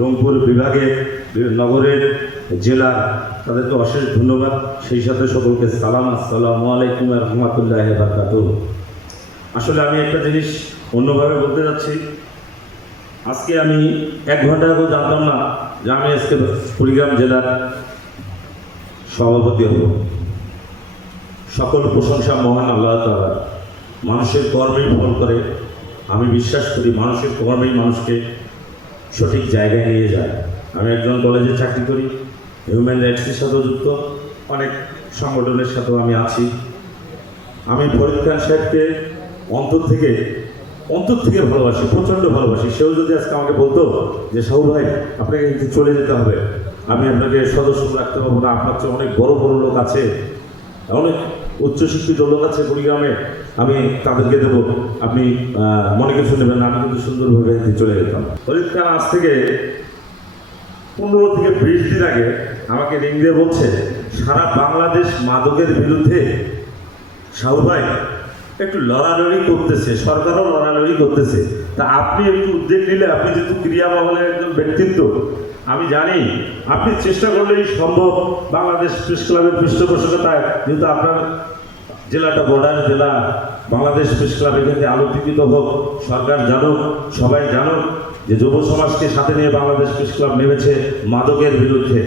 রংপুর বিভাগের নগরের জেলা, তাদেরকে অশেষ ধন্যবাদ। সেই সাথে সকলকে সালাম, আসসালামু আলাইকুম ওয়া রাহমাতুল্লাহি ওয়া বারাকাতুহু। আসলে আমি একটা জিনিস অন্যভাবে বলতে যাচ্ছি। আজকে আমি 1 ঘন্টা আগে জানতাম না যে আমি আজকে কুড়িগ্রাম জেলার সভাপতি হব। সকল প্রশংসা মহান আল্লাহ তাআলার। মানুষের কর্মেই ফল করে। আমি বিশ্বাস করি মানুষের কর্মেই মানুষকে সঠিক জায়গায় নিয়ে যায়। আমি একজন কলেজে চাকরি করি, হিউম্যান রাইটসের সাথেও যুক্ত, অনেক সংগঠনের সাথেও আমি আছি। আমি ফরিদ খান সাহেবকে অন্তর থেকে ভালোবাসি, প্রচণ্ড ভালোবাসি। সেও যদি আজকে আমাকে বলতো যে সাহু ভাই আপনাকে কিন্তু চলে যেতে হবে, আমি আপনাকে সদস্য রাখতে পারবো না, আপনার চেয়ে অনেক বড় বড় লোক আছে, অনেক উচ্চশিক্ষিত লোক আছে কুড়িগ্রামে, আমি তাদেরকে দেবো, আপনি মনে কিছু নেবেন না, আমি কিন্তু সুন্দরভাবে চলে যেতাম। ফরিদ খান আজ থেকে 15 থেকে 20 দিন আগে আমাকে রিং দিয়ে বলছে সারা বাংলাদেশ মাদকের বিরুদ্ধে সাহু ভাই একটু লড়ালড়ি করতেছে, সরকারও লড়ালড়ি করতেছে, তা আপনি একটু উদ্যোগ নিলে, আপনি যেহেতু ক্রিয়াবহলের একজন ব্যক্তিত্ব, আমি জানি আপনি চেষ্টা করলেই সম্ভব। বাংলাদেশ প্রেস ক্লাবের পৃষ্ঠপোষকতায়, যেহেতু আপনার জেলাটা বর্ডার জেলা, বাংলাদেশ প্রেস ক্লাব এখানে আলোকিত হোক, সরকার জানুক, সবাই জানুক যে যুব সমাজকে সাথে নিয়ে বাংলাদেশ প্রেস ক্লাব নেমেছে মাদকের বিরুদ্ধে।